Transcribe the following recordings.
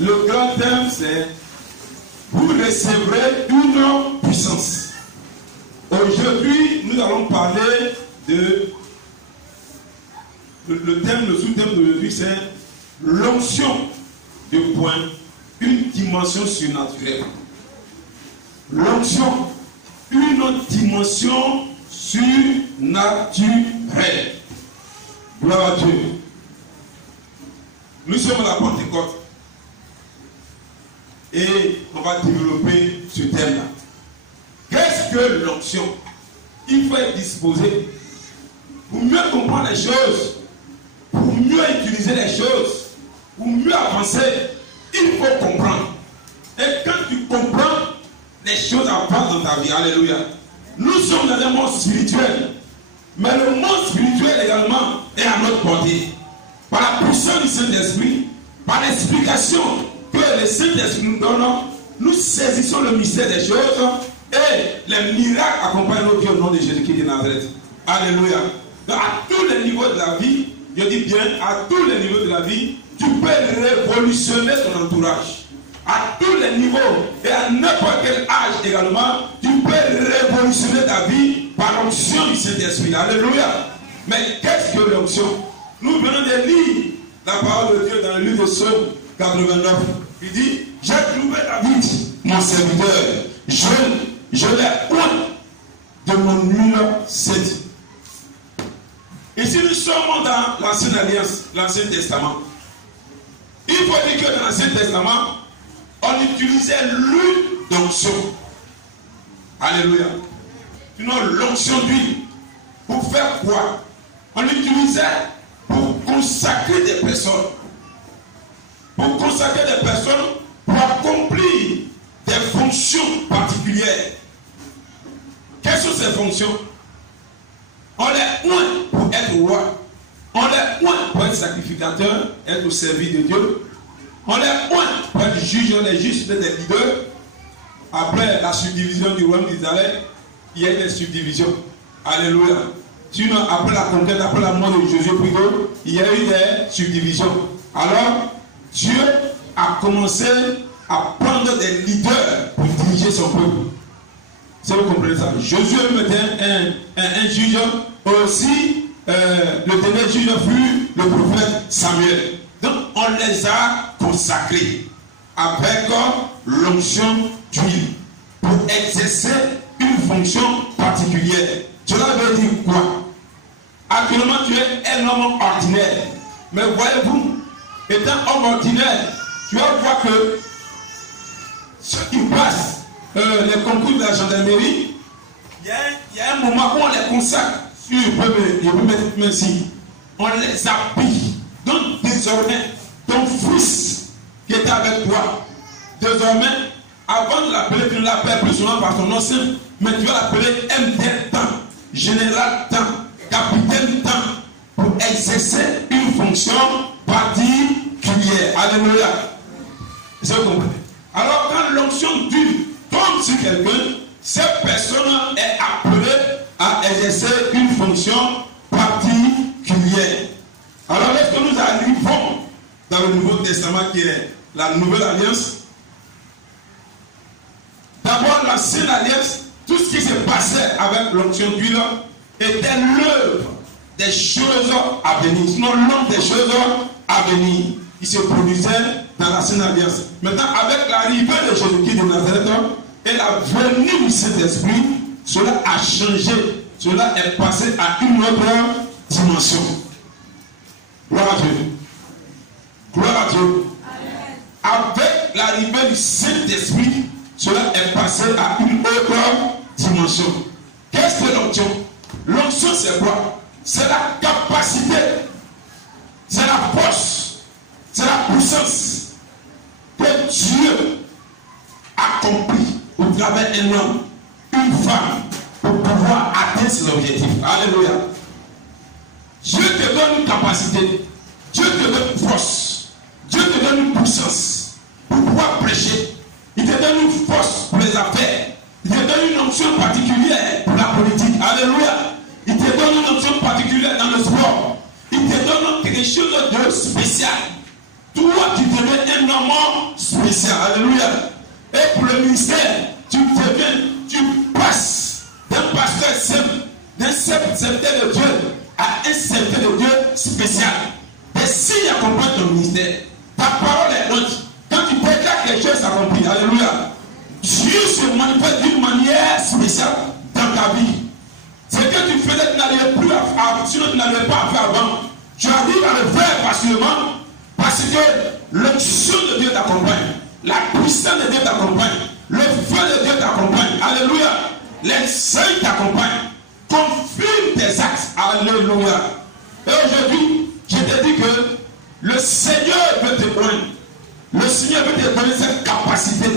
Le grand thème, c'est vous recevrez une puissance. Aujourd'hui, nous allons parler de le sous-thème d'aujourd'hui, c'est l'onction de point, une dimension surnaturelle. L'onction, une dimension surnaturelle. Gloire à Dieu. Nous sommes à la Pentecôte. Et on va développer ce thème-là. Qu'est-ce que l'onction? Il faut être disposé pour mieux comprendre les choses, pour mieux utiliser les choses, pour mieux avancer. Il faut comprendre. Et quand tu comprends, les choses avancent dans ta vie. Alléluia. Nous sommes dans un monde spirituel. Mais le monde spirituel également est à notre portée. Par la puissance du Saint-Esprit, par l'explication que le Saint-Esprit nous donne, nous saisissons le mystère des choses et les miracles accompagnent nos vies au nom de Jésus-Christ de Nazareth. Alléluia. Donc à tous les niveaux de la vie, je dis bien, à tous les niveaux de la vie, tu peux révolutionner ton entourage. À tous les niveaux et à n'importe quel âge également, tu peux révolutionner ta vie par l'onction du Saint-Esprit. Alléluia. Mais qu'est-ce que l'onction? Nous venons de lire la parole de Dieu dans le livre de Psaume 89. Il dit, j'ai trouvé David, mon serviteur. Je l'ai oint de mon huile sainte. Ici, nous sommes dans l'Ancienne Alliance, l'Ancien Testament. Il faut dire que dans l'Ancien Testament, on utilisait l'huile d'onction. Alléluia. Sinon, l'onction d'huile. Pour faire quoi? On l'utilisait pour consacrer des personnes. Pour consacrer des personnes pour accomplir des fonctions particulières. Quelles sont ces fonctions? On les oint pour être roi. On les oint pour être sacrificateur, être au service de Dieu. On les oint pour être juge, on les juge, peut-être des leaders. Après la subdivision du royaume d'Israël, il y a des subdivisions. Alléluia. Sinon, après la conquête, après la mort de Jésus plutôt, il y a eu des subdivisions. Alors, Dieu a commencé à prendre des leaders pour diriger son peuple. Si vous comprenez ça. Josué était un juge. Aussi, le dernier juge fut le prophète Samuel. Donc, on les a consacrés avec l'onction d'huile pour exercer une fonction particulière. Cela veut dire quoi? Actuellement, tu es un homme ordinaire. Mais voyez-vous, étant homme ordinaire, tu vas voir que ceux qui passent les concours de la gendarmerie, il y a un moment où on les consacre. Je peux mettre ici. On les habille. Donc désormais, ton fils qui était avec toi, désormais, avant de l'appeler, tu ne l'appelles plus souvent par son nom simple, mais tu vas l'appeler MD temps, général temps, capitaine temps, pour exercer une fonction particulière. Alléluia. Vous comprenez? Alors quand l'onction d'huile tombe sur quelqu'un, cette personne est appelée à exercer une fonction particulière. Alors lorsque nous arrivons dans le Nouveau Testament qui est la Nouvelle Alliance, d'abord l'Ancienne Alliance, tout ce qui se passait avec l'onction d'huile était l'œuvre des choses à venir, sinon l'œuvre des choses à venir qui se produisait dans l'Ancienne Alliance. Maintenant, avec l'arrivée de Jésus-Christ de Nazareth et la venue du Saint-Esprit, cela a changé, cela est passé à une autre dimension. Gloire à Dieu. Gloire à Dieu. Avec l'arrivée du Saint-Esprit, cela est passé à une autre dimension. Qu'est-ce que l'onction? L'onction, c'est quoi? C'est la capacité, c'est la force, c'est la puissance que Dieu accomplit au travers d'un homme, une femme, pour pouvoir atteindre ses objectifs. Alléluia. Dieu te donne une capacité, Dieu te donne une force, Dieu te donne une puissance pour pouvoir prêcher. Il te donne une force pour les affaires. Il te donne une onction particulière pour la politique. Alléluia. Il te donne une onction particulière dans le sport. Il te donne quelque chose de spécial. Toi, tu deviens un un homme spécial. Alléluia. Et pour le ministère, tu passes d'un pasteur simple, d'un serviteur de Dieu à un serviteur de Dieu spécial. Des signes accompagnent ton ministère. Ta parole est haute. Quand tu déclares quelque chose s'accomplit. Alléluia. Dieu se manifeste d'une manière spéciale dans ta vie. Ce que tu faisais, tu n'arrivais plus à faire, sinon tu n'arrivais pas à faire avant. Tu arrives à le faire facilement parce que l'onction de Dieu t'accompagne. La puissance de Dieu t'accompagne. Le feu de Dieu t'accompagne. Alléluia. Les saints t'accompagnent. Confirme tes actes. Alléluia. Et aujourd'hui, je te dis que le Seigneur veut te prendre. Le Seigneur veut te donner cette capacité.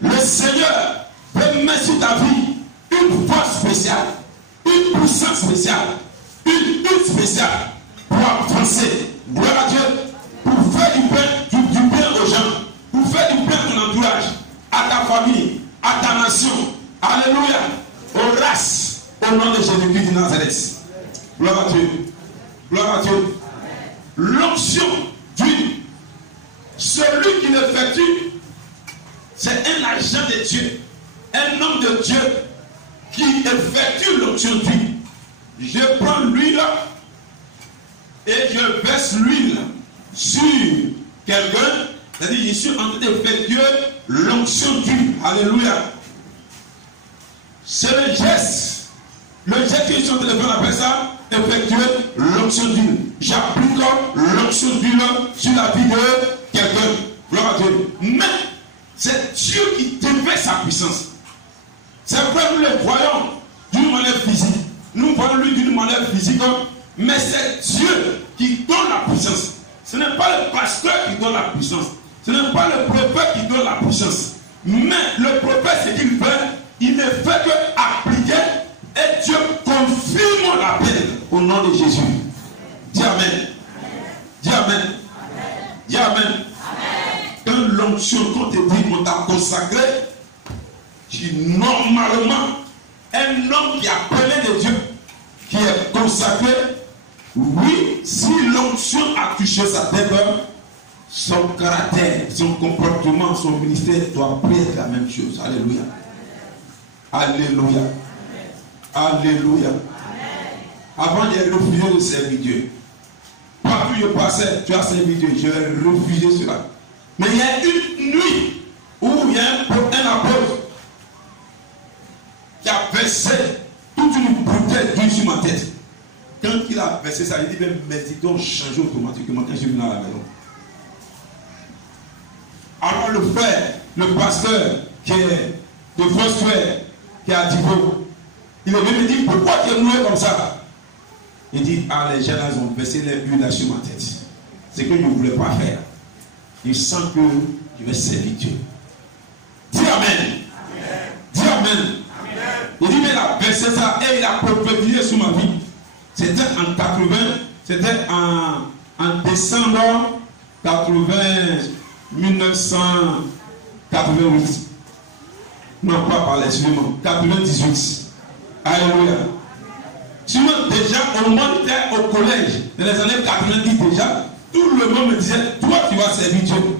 Le Seigneur veut mettre sur ta vie une force spéciale, une puissance spéciale, une lutte spéciale pour avancer. Gloire à Dieu. Pour faire du bien aux gens, pour faire du bien à ton entourage, à ta famille, à ta nation. Alléluia. Aux races, au nom de Jésus-Christ de Nazareth. Gloire à Dieu. Gloire à Dieu. L'onction d'huile. Celui qui l'effectue, c'est un agent de Dieu, un homme de Dieu qui effectue l'onction d'huile. Je prends l'huile et je verse l'huile sur quelqu'un, c'est-à-dire je suis en train d'effectuer l'onction d'huile. Alléluia. C'est le geste que je suis en train de faire, on appelle ça effectuer l'onction d'huile. J'applique l'onction d'huile sur la vie de quelqu'un. Gloire à Dieu. Mais c'est Dieu qui déverse sa puissance. C'est vrai, nous le voyons d'une manière physique. Nous voyons lui d'une manière physique, mais c'est Dieu qui donne la puissance. Ce n'est pas le pasteur qui donne la puissance. Ce n'est pas le prophète qui donne la puissance. Mais le prophète, ce qu'il fait, il ne fait que appliquer et Dieu confirme l'appel au nom de Jésus. Dis Amen. Dis Amen. Dis Amen. Quand l'onction, quand tu dis, on t'a consacré, normalement, un homme qui est appelé de Dieu, qui est consacré, oui, si l'onction a touché sa tête, son caractère, son comportement, son ministère doit être la même chose. Alléluia. Alléluia. Alléluia. Avant, j'ai refusé de servir Dieu. Partout où je passais, tu as servi Dieu, j'ai refusé cela. Mais il y a une nuit où il y a un apôtre qui a versé toute une bouteille d'huile sur ma tête. Quand il a versé ça, il dit, mais dis donc, change automatiquement quand je suis venu à la maison. Alors le frère, le pasteur, qui est de votre frère, qui est à Divo, il est venu me dire, pourquoi tu es noué comme ça? Il dit, ah, les gens ont versé l'huile sur ma tête. C'est que je ne voulais pas faire. Il sent que je vais servir Dieu. Dis Amen. Amen. Dis Amen. Amen. Il dit, mais il a versé ça et il a prophétisé sur ma vie. C'était en 80, c'était en décembre 1988. Non, pas par les excusez-moi, 98. Alléluia. Sinon, déjà, au moment où j'étais au collège, dans les années 90 déjà, tout le monde me disait, toi tu vas servir Dieu.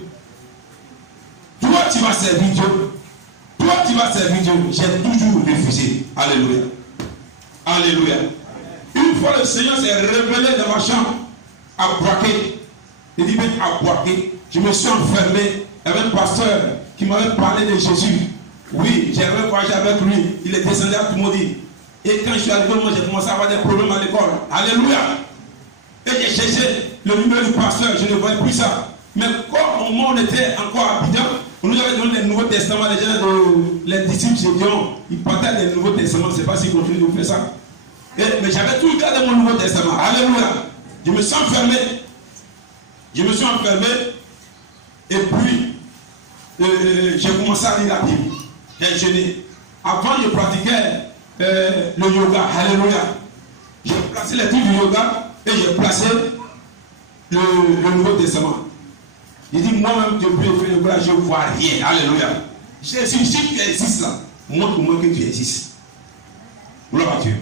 Toi tu vas servir Dieu. Toi tu vas servir Dieu. J'ai toujours refusé. Alléluia. Alléluia. Une fois le Seigneur s'est révélé dans ma chambre, à Boaké. Il dit, mais à Boaké, je me suis enfermé. Il y avait un pasteur qui m'avait parlé de Jésus. Oui, j'ai voyagé avec lui. Il est descendu à Toumoudi. Et quand je suis arrivé, moi j'ai commencé à avoir des problèmes à l'école. Alléluia. Et j'ai cherché le numéro du pasteur, je ne voyais plus ça. Mais comme au moment où on était encore à Abidjan, on nous avait donné les Nouveaux Testaments, les gens, les disciples Gédéon, ils partaient les Nouveaux Testaments, je ne sais pas s'ils continuent de faire ça. Mais j'avais tout gardé mon Nouveau Testament. Alléluia. Je me suis enfermé. Je me suis enfermé. Et puis, j'ai commencé à lire la Bible. J'ai jeûné. Avant, je pratiquais le yoga. Alléluia. J'ai placé les trucs du yoga et j'ai placé le Nouveau Testament. Il dit, moi-même, je peux faire le yoga, je ne vois rien. Alléluia. Jésus, si tu existes là, montre-moi que tu existes. Gloire à Dieu.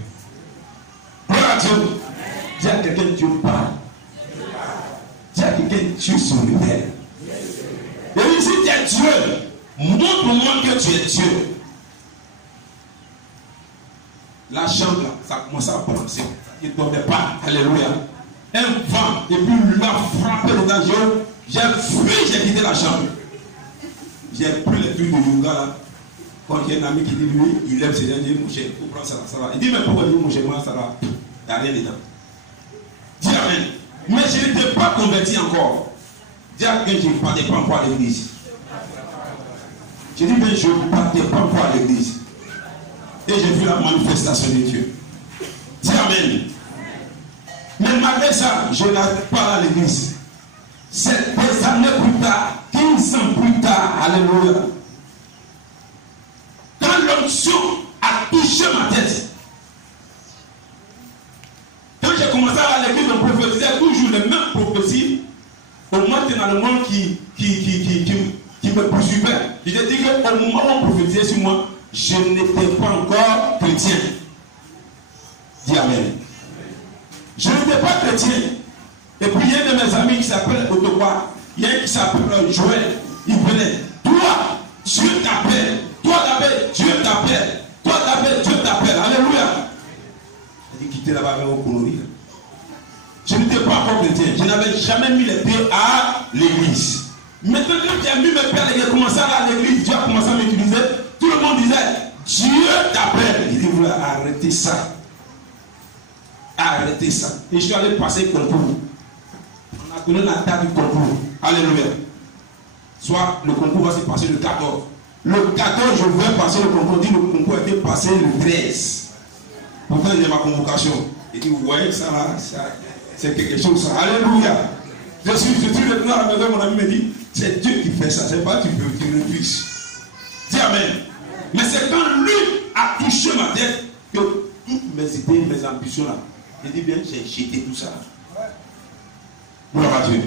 Gloire à Dieu. Dis à quelqu'un, Dieu parle. Dis à quelqu'un, Dieu son libère. es Dieu, montre-moi que tu es Dieu. La chambre, là, ça commence à balancer. Il ne dormait pas. Alléluia. Un vent, et puis il a frappé le gars. J'ai fui, j'ai quitté la chambre. J'ai pris les trucs de yoga là. Quand j'ai un ami qui dit lui, il lève ses dents, il dit mon cher, il faut prendre ça là, ça va. Il dit mais pourquoi il dit mon cher, moi ça va. Il n'y a rien dedans. Dis amen. Mais je n'étais pas converti encore. Dis à quelqu'un, je ne partais pas encore à l'église. J'ai dit mais je ne partais pas encore à l'église. Et j'ai vu la manifestation de Dieu. Dis amen. Mais malgré ça, je n'arrive pas à l'église. C'est des années plus tard, 15 ans plus tard, alléluia. Quand l'onction a touché ma tête, quand j'ai commencé à aller à l'église, on prophétisait toujours les mêmes prophéties. Au moins, c'est dans le monde qui me poursuivait. Je t'ai dit qu'au moment où on prophétisait sur moi, je n'étais pas encore chrétien. Dis amen. Je n'étais pas chrétien. Et puis il y a un de mes amis qui s'appelle Otoba. Il y a un qui s'appelle Joël. Il venait. Toi, Dieu t'appelle. Toi t'appelles, Dieu t'appelle. Toi t'appelles, Dieu t'appelle. Alléluia. Il dit quitter là-bas avec au coloris. Je n'étais pas encore chrétien. Je n'avais jamais mis les pieds à l'église. Maintenant que j'ai mis mes pieds à l'église, commencé à aller à l'église, Dieu a commencé à m'utiliser. Tout le monde disait, Dieu t'appelle. Il dit, voilà, arrêtez ça. Arrêtez ça. Et je suis allé passer le concours. On a donné la date du concours. Alléluia. Soit le concours va se passer le 14. Le 14, je vais passer le concours. Dit le concours a été passé le 13. Pourtant, j'ai ma convocation. Il dit, vous voyez ça là, c'est quelque chose. Ça. Alléluia. Je suis retourné à la maison, mon ami me dit, c'est Dieu qui fait ça. C'est pas tu peux le réfléchis. Dis amen. Mais c'est quand lui a touché ma tête que toutes mes idées, mes ambitions là, je dis bien, j'ai jeté tout ça. Gloire à Dieu.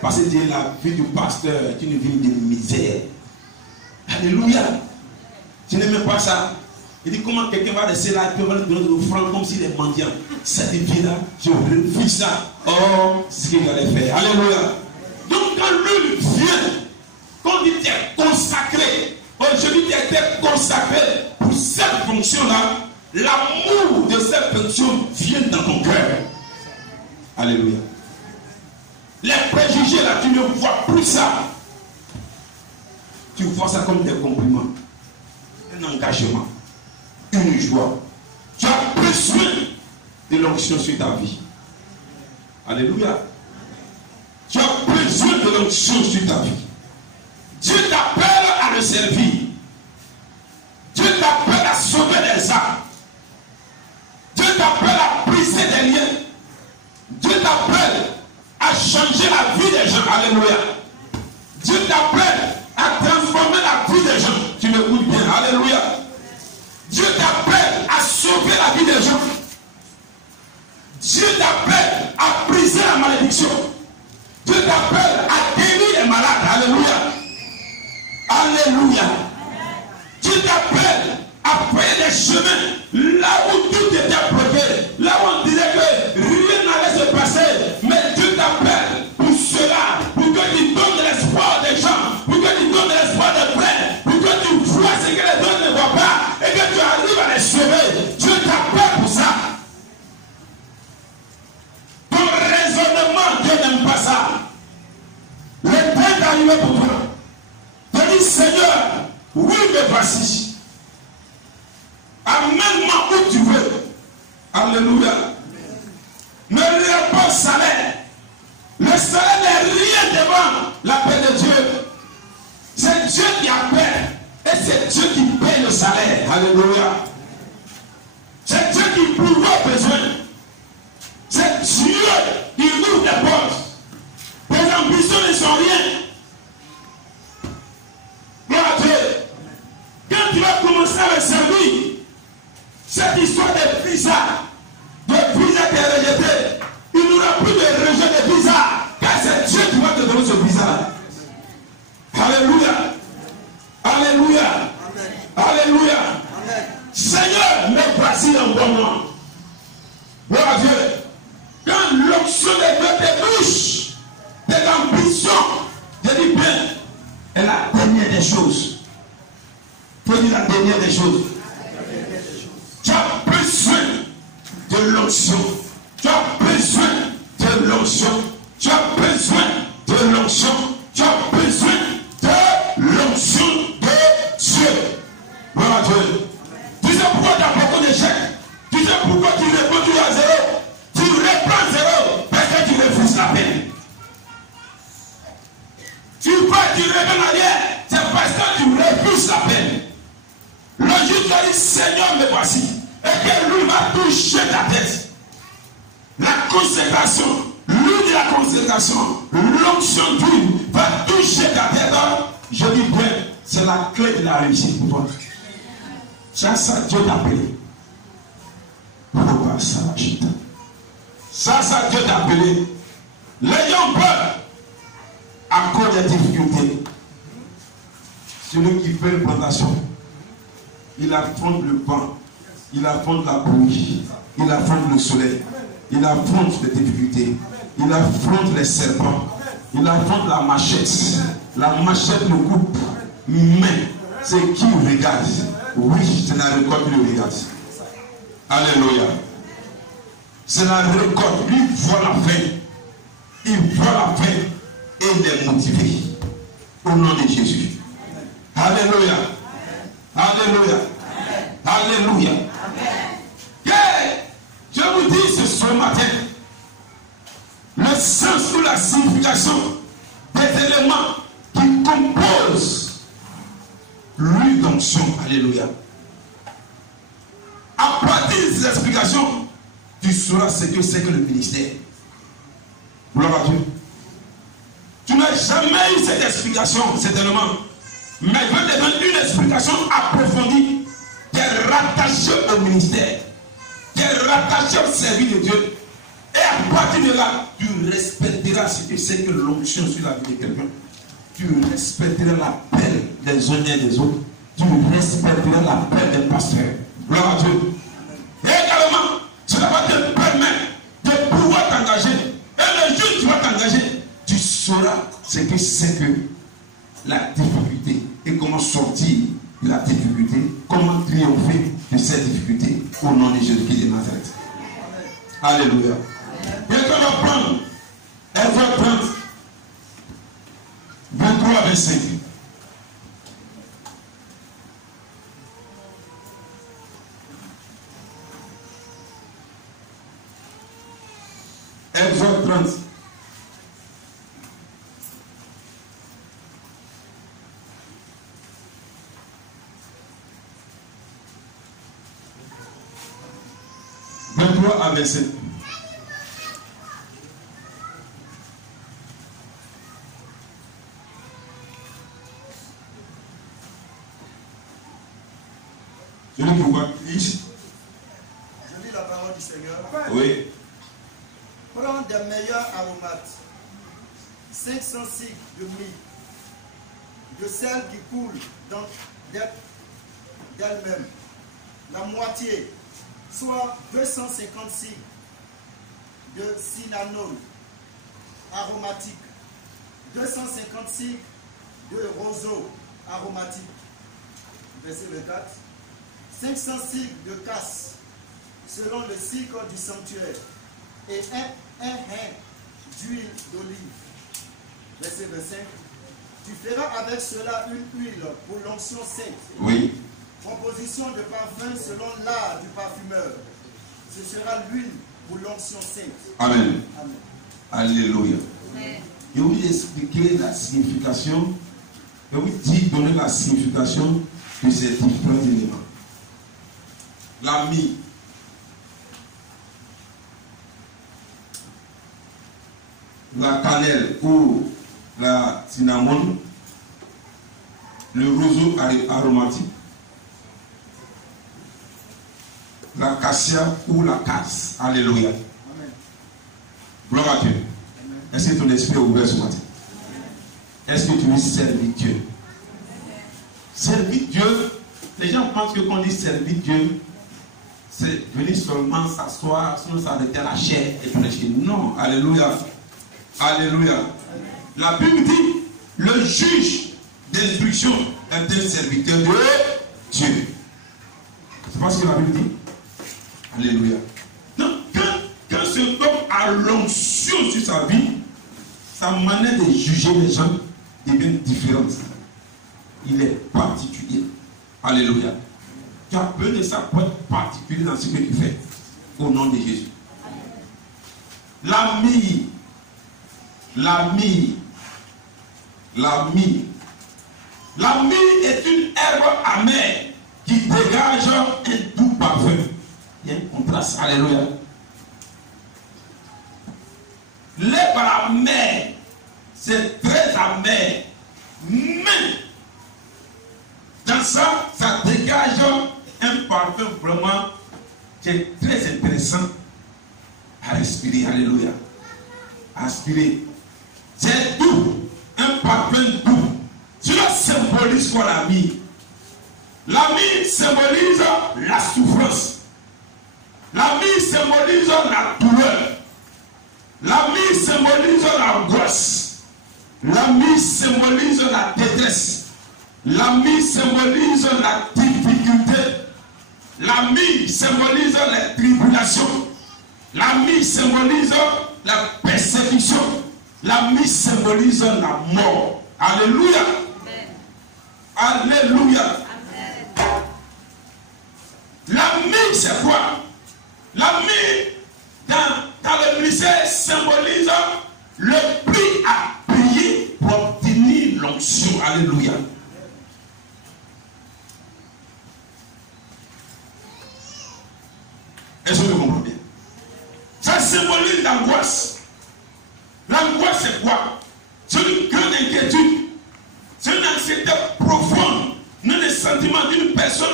Parce que la vie du pasteur est une vie de misère. Alléluia. Tu n'aimes pas ça. Il dit comment quelqu'un va rester là et puis on va lui donner de l'offrande comme s'il est mendiant. Cette vie-là, je refuse ça. Oh, c'est ce qu'il allait faire. Alléluia. Donc quand lui vient, quand il est consacré, aujourd'hui tu as été consacré pour cette fonction-là, l'amour de cette fonction vient dans ton cœur. Alléluia. Les préjugés là, tu ne vois plus ça. Tu vois ça comme des compliments. Un engagement. Une joie. Tu as besoin de l'onction sur ta vie. Alléluia. Tu as besoin de l'onction sur ta vie. Dieu t'appelle à le servir. Dieu t'appelle à sauver les âmes. Dieu t'appelle à briser des liens. Dieu t'appelle à changer la vie des gens. Alléluia. Dieu t'appelle à transformer la vie des gens. Tu m'écoutes bien. Alléluia. Dieu t'appelle à sauver la vie des gens. Dieu t'appelle à briser la malédiction. Dieu t'appelle à guérir les malades. Alléluia. Alléluia. Dieu t'appelle à faire des chemins là où tout était bloqué. Là où on disait que rien n'allait se passer. Mais Dieu t'appelle pour cela. Pour que tu donnes l'espoir des gens. Pour que tu donnes l'espoir des frères. Pour que tu vois ce que les autres ne voient pas. Et que tu arrives à les sauver. Dieu t'appelle pour ça. Ton raisonnement, Dieu n'aime pas ça. Le temps est arrivé pour toi. Tu dis, Seigneur, oui, mais voici. Amène-moi où tu veux. Alléluia. Ne regarde pas le salaire. Le salaire n'est rien devant la paix de Dieu. C'est Dieu qui appelle. Et c'est Dieu qui paie le salaire. Alléluia. C'est Dieu qui pourvoit aux besoins. C'est Dieu qui ouvre des portes. Tes ambitions ne sont rien. Gloire à Dieu. Quand tu vas commencer à le servir, cette histoire de visa qui est rejeté, il n'y aura plus de rejet de visa, car c'est Dieu qui va te donner ce visa. Alléluia. Alléluia. Alléluia. Seigneur, me voici en bon nom. Gloire à Dieu. Quand l'onction de Dieu te touche, tes ambitions, je dis bien, est la dernière des choses. Faut dire la dernière des choses. Tu as besoin de l'onction. Tu as besoin de l'onction. Tu as besoin de l'onction. Tu as besoin de l'onction de Dieu. Voilà Dieu. Tu sais pourquoi tu as beaucoup d'échecs. Tu sais pourquoi tu réponds toujours à zéro. Tu reprends zéro parce que tu refuses la peine. Tu vas, tu reviens en arrière. C'est parce que tu refuses la peine. Le juge a dit, Seigneur, me voici. Et que lui va toucher ta tête. La consécration, lui de la consécration, l'onction d'huile va toucher ta tête. Je dis bien, c'est la clé de la réussite pour toi. Ça, Dieu t'a appelé. Ça, Dieu t'a appelé. L'ayant peur, à cause des difficultés. Celui qui fait une plantation, il affronte le vent, il affronte la pluie, il affronte le soleil, il affronte les difficultés, il affronte les serpents, il affronte la machette. La machette le coupe, mais c'est qui regarde. Oui, c'est la récolte qui le regarde. Alléluia. C'est la récolte. Lui voit la fin. Il voit la fin et il est motivé. Au nom de Jésus. Alléluia. Alléluia. Alléluia. Yeah. Je vous dis ce matin, le sens ou la signification des éléments qui composent l'huile d'onction. Alléluia. À partir de ces explications, tu sauras ce que c'est que le ministère. Gloire à Dieu. Tu n'as jamais eu cette explication, cet élément. Mais je vais te donner une explication approfondie qui est rattachée au ministère, qui est rattachée au service de Dieu. Et à partir de là, tu respecteras ce que c'est que l'onction sur la vie de quelqu'un. Tu respecteras la paix des uns et des autres. Tu respecteras la paix des pasteurs. Gloire à Dieu. Et également, cela va te permettre de pouvoir t'engager. Et le jour où tu vas t'engager, tu sauras ce que c'est que la difficulté et comment sortir de la difficulté, comment triompher de cette difficulté au nom de Jésus-Christ de Nazareth. Alléluia. Et qu'on va prendre Hébreux 30, 23 à 25. Hébreux 30. À 27. Je lis pourquoi. Je lis la parole du Seigneur. Oui. Prends des meilleurs aromates, 500 cycles de myrrhe, de celles qui coulent d'elles-mêmes, la moitié, soit 250 cycles de cynamone aromatique, 250 cycles de roseau aromatique, verset 24, 500 cycles de casse, selon le cycle du sanctuaire, et un hin d'huile d'olive, verset 25. Tu feras avec cela une huile pour l'onction sainte. Oui. Composition de parfum selon l'art du parfumeur. Ce sera l'huile pour l'onction sainte. Amen. Amen. Alléluia. Je vais vous expliquer la signification. Je vais vous donner la signification de ces différents éléments. La myrrhe. La cannelle ou la cinnamone. Le roseau aromatique. La cassia ou la casse. Alléluia. Amen. Gloire à Dieu. Est-ce que ton esprit est ouvert ce matin? Est-ce que tu veux servir Dieu? Servir Dieu, les gens pensent que quand on dit servir Dieu, c'est venir seulement s'asseoir, sinon s'arrêter à la chair et prêcher. Non, alléluia. Alléluia. La Bible dit, le juge d'instruction est un serviteur de Dieu. C'est pas ce que la Bible dit. Alléluia. Donc, quand ce homme a l'onction sur sa vie, sa manière de juger les gens devient différente. Il est particulier. Alléluia. Tu as besoin de ça pour être particulier dans ce que tu fais. Au nom de Jésus. L'ami. L'ami. L'ami. L'ami est une herbe amère qui dégage un doux parfum. Il y a un contraste. Alléluia. L'herbe amère, c'est très amer. Mais dans ça, ça dégage un parfum vraiment qui est très intéressant à respirer. Alléluia. À aspirer. C'est doux. Un parfum doux. Cela symbolise quoi l'ami? L'ami symbolise la souffrance. L'ami symbolise la douleur. L'ami symbolise l'angoisse. L'ami symbolise la détresse. L'ami symbolise la difficulté. L'ami symbolise les tribulations. L'ami symbolise la persécution. L'ami symbolise la mort. Alléluia. Amen. Alléluia. Amen. L'ami, c'est quoi? L'ami, dans le ministère, symbolise le prix à payer pour obtenir l'onction. Alléluia. Est-ce que vous comprenez bien? Ça symbolise l'angoisse. L'angoisse, c'est quoi? C'est une grande inquiétude. C'est une anxiété profonde. Non, le sentiment d'une personne,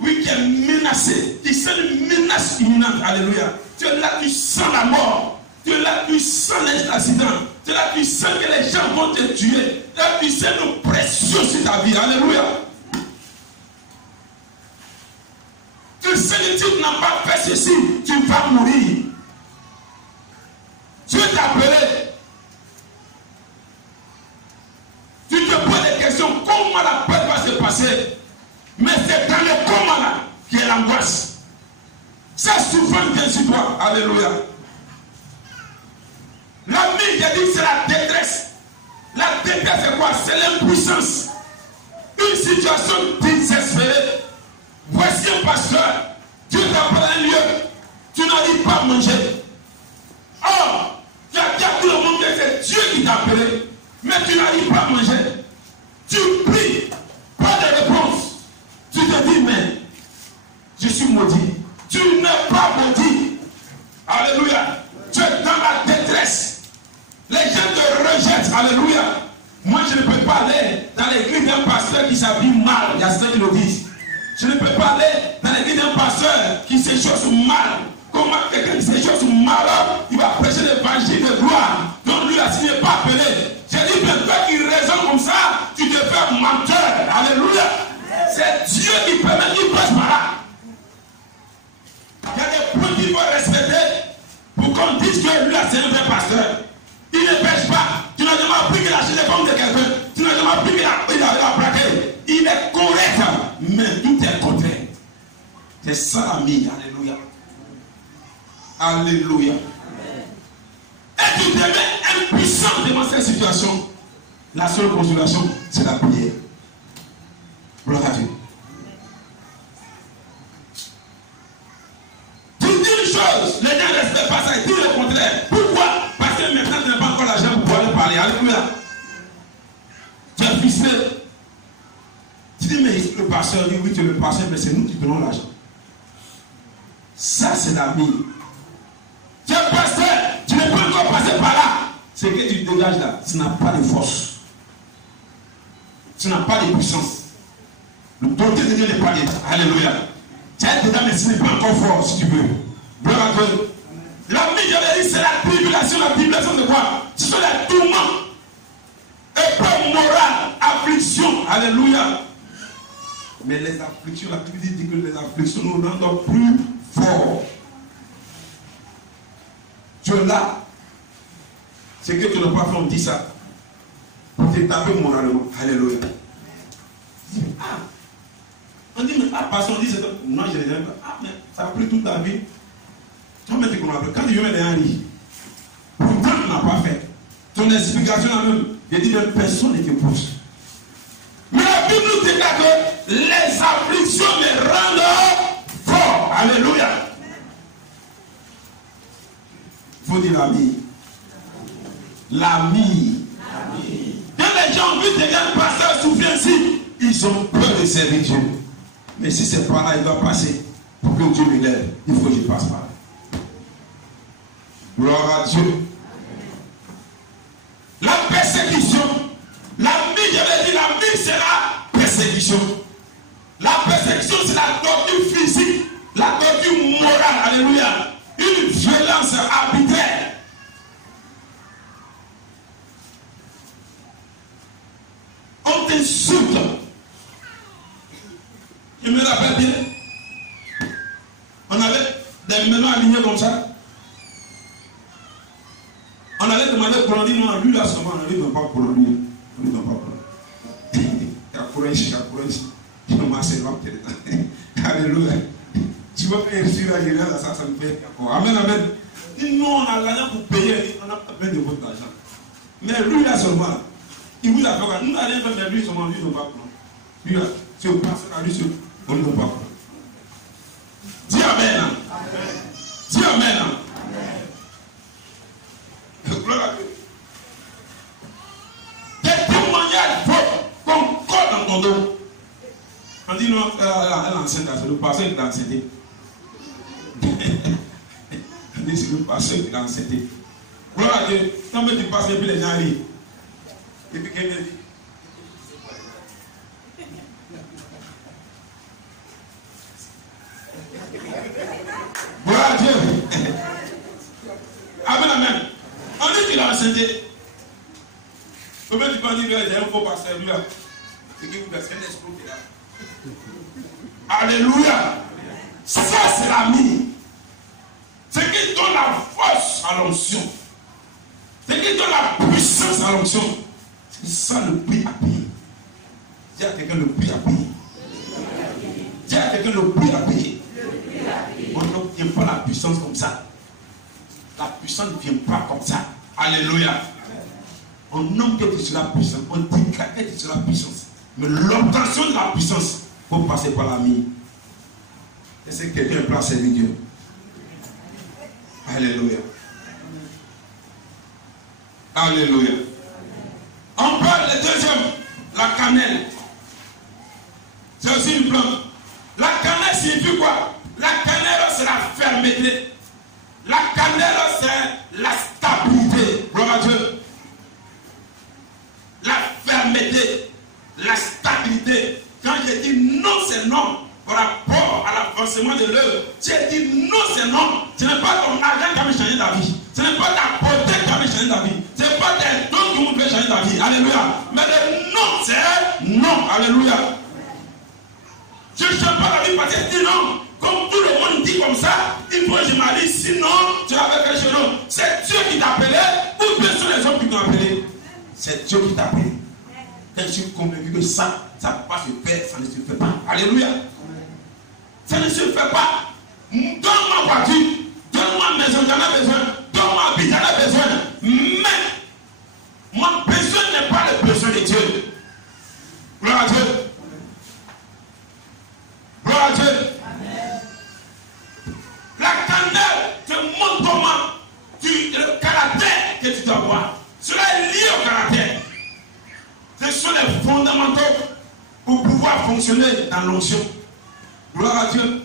oui, qui est menacée, qui sent une menace imminente. Alléluia. Tu es là, tu sens la mort. Tu es là, tu sens l'accident. Tu es là, tu sens que les gens vont te tuer. Là, tu sens une pression sur ta vie. Alléluia. Tu sais que tu n'as pas fait ceci, tu vas mourir. Dieu t'a appelé. Tu te poses des questions, comment la paix va se passer? Mais c'est dans le comment là qui est l'angoisse. Ça souffrance vient sur toi. Alléluia. L'ami, j'ai dit, c'est la détresse. La détresse, c'est quoi? C'est l'impuissance. Une situation désespérée. Voici un pasteur. Dieu t'appelle à un lieu. Tu n'arrives pas à manger. Or, tu as dit à tout le monde que c'est Dieu qui t'a appelé. Mais tu n'arrives pas à manger. Tu pries. Pas de réponse. Tu te dis, mais je suis maudit. Tu n'es pas maudit. Alléluia. Tu es dans la détresse. Les gens te rejettent. Alléluia. Moi, je ne peux pas aller dans l'église d'un pasteur qui s'habille mal. Il y a certains qui le disent. Je ne peux pas aller dans l'église d'un pasteur qui s'échauffe mal. Comment quelqu'un qui s'échauffe mal, il va prêcher l'évangile de gloire. Donc lui, là, s'il n'est pas appelé. J'ai dit, bien, toi qui raisonnes comme ça, tu te fais menteur. Alléluia. C'est Dieu qui permet qu'il passe par là. Il y a des points qu'il faut respecter pour qu'on dise que lui, là, c'est un vrai pasteur. Il ne pêche pas. Tu n'as jamais appris qu'il a acheté les pommes de quelqu'un. Tu n'as jamais appris qu'il a braqué. Il est correct, mais tout est contraire. C'est ça l'ami. Alléluia. Alléluia. Et tu deviens impuissant devant cette situation. La seule consolation, c'est la prière. Gloire à Dieu. Tu dis une chose, les gens ne respectent pas ça, ils disent le contraire. Pourquoi? Parce que maintenant tu n'as pas encore l'argent pour pouvoir parler. Alléluia. Tu es ficelé. Tu dis, mais le pasteur dit, oui, tu es le pasteur, mais c'est nous qui donnons l'argent. Ça, c'est l'ami. Tu es pasteur, tu ne peux encore passer par là. Ce que tu dégages là, tu n'as pas de force. Tu n'as pas de puissance. Le côté de Dieu n'est pas là. Alléluia. Tu es dedans, mais ce n'est pas encore fort, si tu veux. Gloire à Dieu. L'ami, j'avais dit, c'est la tribulation. La tribulation de quoi? Ce sont les tourments. Épreuve morale, affliction. Alléluia. Mais les afflictions, la Bible dit que les afflictions nous rendent plus forts. Tu es là. C'est que tu n'as pas fait, on dit ça. Pour te taper moralement. Alléluia. passion, on dit c'est non, je les aime pas. Ah, mais ça a pris toute la vie. Toi-même, tu comprends. Quand tu viens derrière lui, pourtant tu n'as pas fait. Ton explication là même, il dit même personne ne te pousse. Mais la Bible nous déclare que les afflictions me rendent fort. Alléluia. Il faut dire l'ami. L'ami. Quand les gens ont vu quelqu'un passer souffrir ainsi, ils ont peur de servir Dieu. Mais si c'est par là, il doit passer pour que Dieu me lève. Il faut que je passe par là. Gloire à Dieu. La persécution. L'ami, je l'ai dit, l'ami, c'est la persécution. La persécution, c'est la torture physique, la torture morale. Alléluia. Une violence arbitraire. On t'insulte. Je me rappelle bien. On avait des menons alignés comme ça. On avait demandé pour lui, non, lui là seulement, on ne lui donne pas pour lui. On ne lui donne pas pour lui. Il a couru ici. Je me masse là. Alléluia. Tu vois que je suis là, ça me fait. Oh, amen, amen. Il dit non, on a l'argent pour payer, on a besoin de votre argent. Mais lui là seulement, il vous a fait. Nous n'allons pas faire lui seulement, lui ne donne pas pour lui. Lui là, si on passe à lui, on ne donne pas pour lui. Dis amen. Dis amen. Gloire à Dieu. Des témoignages faux qu'on colle dans ton dos. On dit non, elle est enceinte, c'est le pasteur qui l'a enceinte. On dit c'est le pasteur qui l'a enceinte. Gloire à Dieu. Quand tu passes et puis les gens arrivent. Et puis quelqu'un dit. Gloire à Dieu. Amen, amen. On dit qu'il a enceinte. Comment tu peux dire qu'il y a un faux pasteur lui là? C'est qui vous laisse un escroc qui est là. Alléluia. Ça c'est l'ami. C'est qui donne la force à l'onction. C'est qui donne la puissance à l'onction. C'est ça le prix à payer. Dis à quelqu'un le prix à payer. Dis à quelqu'un le prix à payer. On n'obtient pas la puissance comme ça. La puissance ne vient pas comme ça. Alléluia. On nomme que tu la puissance. On dit que tu la puissance. Mais l'obtention de la puissance, il faut passer par l'ami. Est-ce que quelqu'un est prêt à servir Dieu? Alléluia. Alléluia. On parle le deuxième, la cannelle. C'est aussi une plante. La cannelle signifie quoi? La cannelle, c'est la fermeté. La cannelle, c'est la stabilité. Gloire à Dieu. La fermeté, la stabilité. Quand je dis non, c'est non. Par rapport à l'avancement de l'œuvre, tu as dit non, c'est non. Ce n'est pas ton argent qui va changer ta vie. Ce n'est pas ta beauté qui va changer ta vie. Ce n'est pas tes dons qui vont changer ta vie. Alléluia. Mais le non, c'est non. Alléluia. Je ne change pas la vie parce que je dis non. Comme tout le monde dit comme ça, il faut que je m'allie. Sinon, tu vas faire quelque chose. C'est Dieu qui t'a appelé ou bien sont les hommes qui t'ont appelé? C'est Dieu qui t'a appelé. Et je suis convaincu que ça ne peut pas se faire, ça ne se fait pas. Alléluia. Ça ne se fait pas. Donne-moi voiture, donne-moi maison, j'en ai besoin. Donne-moi habit, j'en ai besoin. Mais mon besoin n'est pas le besoin de Dieu. Gloire à Dieu. Gloire à Dieu. Amen. La cannelle te montre comment le caractère que tu dois avoir. Cela est lié au caractère. Ce sont les fondamentaux pour pouvoir fonctionner dans l'onction. Gloire à Dieu.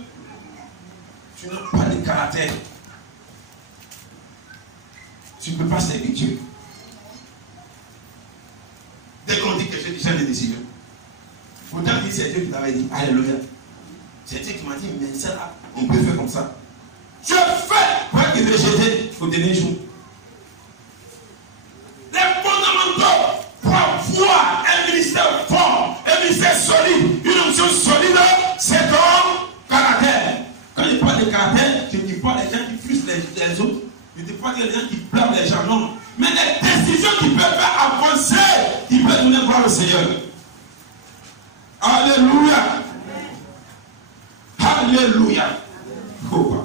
Tu n'as pas de caractère. Tu ne peux pas servir Dieu. Dès qu'on dit que j'ai déjà des décisions. Pourtant, c'est Dieu qui t'avait dit. Alléluia. C'est Dieu qui m'a dit, mais ça là, on peut faire comme ça. Je fais pour qu'il me jette au dernier jour. Les fondamentaux pour avoir un ministère fort, un ministère solide, une onction solide, c'est ton caractère. Quand je parle de caractère, je ne dis pas les gens qui frustrent les autres. Je ne dis pas les gens qui blâment les gens, non. Mais les décisions qui peuvent faire avancer, qui peuvent donner gloire au Seigneur. Alléluia. Alléluia. Oh,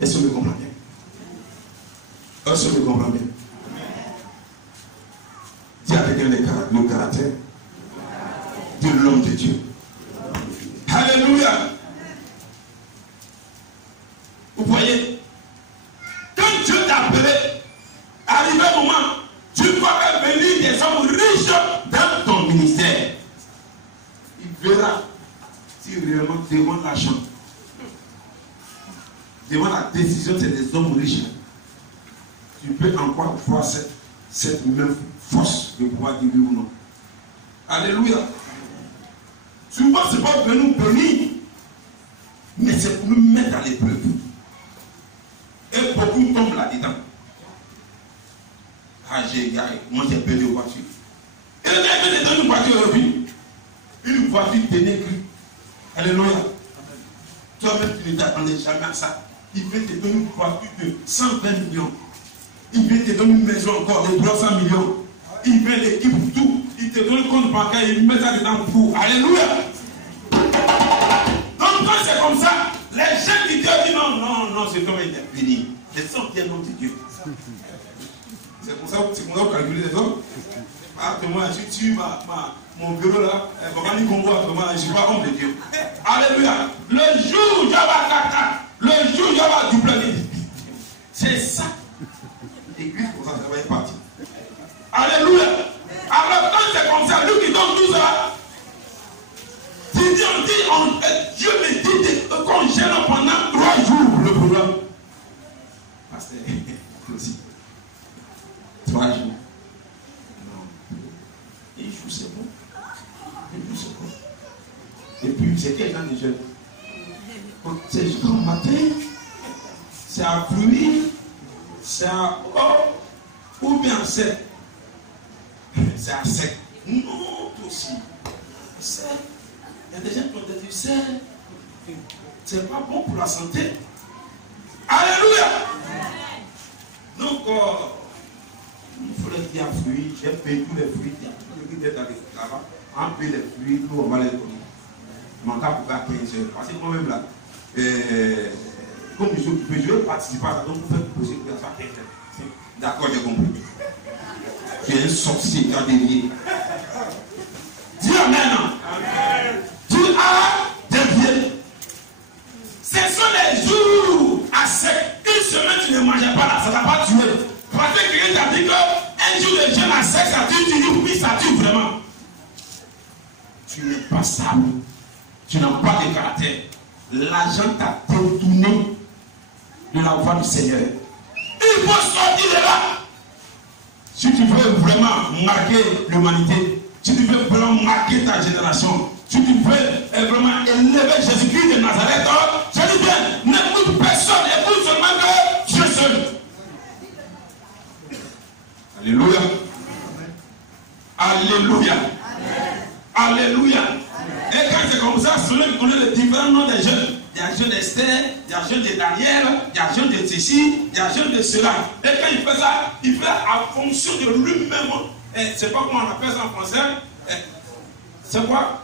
est-ce que vous comprenez bien? Est-ce que vous comprenez bien? Dis à quelqu'un le caractère de l'homme de Dieu. Alléluia. Vous voyez, quand Dieu t'a appelé, arrivé un moment, tu dois venir des hommes riches dans ton ministère. Il verra si réellement devant l'argent, devant la décision, c'est des hommes riches. Tu peux encore voir cette même force de pouvoir dire oui ou non. Alléluia. Souvent, ce n'est pas pour nous bénir, mais c'est pour nous mettre à l'épreuve. Et beaucoup tombent là-dedans. Ah, moi j'ai perdu une voiture. Et le gars me donne une voiture aujourd'hui. Une voiture dénigre. Alléluia. Toi-même, tu ne t'attendais jamais à ça. Il veut te donner une voiture de 120 millions. Il veut te donner une maison encore de 300 millions. Il veut l'équipe tout. Il te donne un compte bancaire, il met ça dedans pour. Alléluia. Donc quand c'est comme ça, les gens qui disent non, c'est comme être béni. Les sont bien nom de Dieu. C'est pour ça que vous calculez les hommes. Ah, moi, je tue mon bureau là, comment il convoit, je ne suis pas homme de Dieu. Alléluia. Le jour où Java Kata, le jour où Java double, c'est ça. L'église, pour ça, ça va être parti. Alléluia. Alors, quand c'est comme ça, lui qui donne tout ça, Dieu me dit qu'on gêne pendant 3 jours le programme. Pasteur, aussi. 3 jours. Non. Un jour, c'est bon. Un jour, c'est bon. Et puis, c'est quel genre de jeûne? C'est jusqu'au matin, c'est à fruits, c'est à eau, ou bien c'est à sec. Non, aussi. C'est. Il y a des gens qui ont dit c'est pas bon pour la santé. Alléluia. Donc, il faut les dire fruits. J'ai payé tous les fruits. Il y a tous les fruits là-bas. On paye les fruits, nous on va les donner. Je m'en pour faire 15 heures. Parce que moi-même là, comme je suis occupé, je vais participer à ça. Donc, vous faites poser pour ça 15 heures. D'accord, j'ai compris. Tu es un sorcier qui a dévié. Dis Amen. Tu as dévié. Ce sont les jours à sec. Une semaine, tu ne mangeais pas là, ça ne va pas tuer. Parce que quelqu'un t'a dit qu'un jour de jeûne à sec, ça tue, tu dis oui, ça tue vraiment. Tu n'es pas stable. Tu n'as pas de caractère. L'argent t'a détourné de la voie du Seigneur. Il faut sortir de là. Si tu veux vraiment marquer l'humanité, si tu veux vraiment marquer ta génération, si tu veux vraiment élever Jésus-Christ de Nazareth, je dis bien, n'écoute personne, écoute seulement que Dieu seul. Alléluia. Alléluia. Alléluia. Et quand c'est comme ça, celui qui connaît les différents noms des jeunes, il y a jeune d'Esther, il y a jeune de Daniel, il y a jeune de ceci, il y a jeune de cela. Et quand il fait ça, il fait en fonction de lui-même. C'est pas comment on appelle ça en français. C'est quoi?